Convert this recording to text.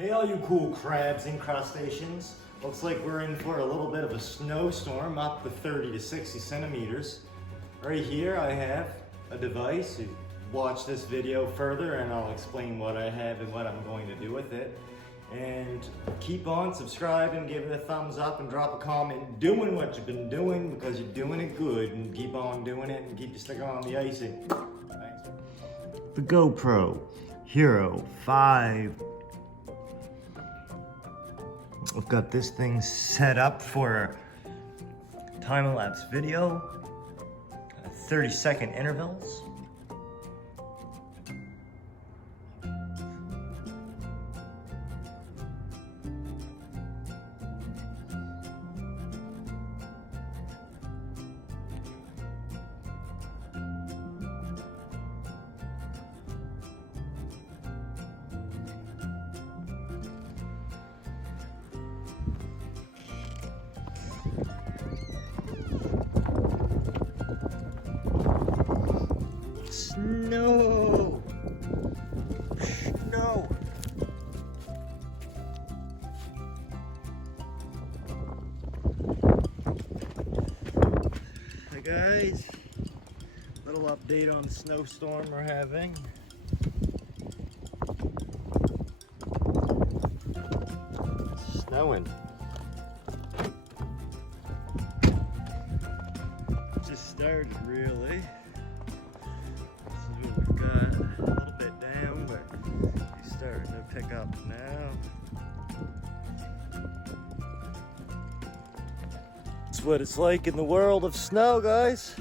Hey all you cool crabs and crustaceans. Looks like we're in for a little bit of a snowstorm, up to 30 to 60 centimeters. Right here I have a device. You watch this video further and I'll explain what I have and what I'm going to do with it. And keep on subscribing, give it a thumbs up and drop a comment doing what you've been doing because you're doing it good, and keep on doing it and keep your sticker on the ice. Thanks. The GoPro Hero 5. I've got this thing set up for time-lapse video, 30-second intervals. Snow! Snow! Hi guys, little update on the snowstorm we're having. It's snowing. Just started really. We've got a little bit down, but he's starting to pick up now. That's what it's like in the world of snow, guys.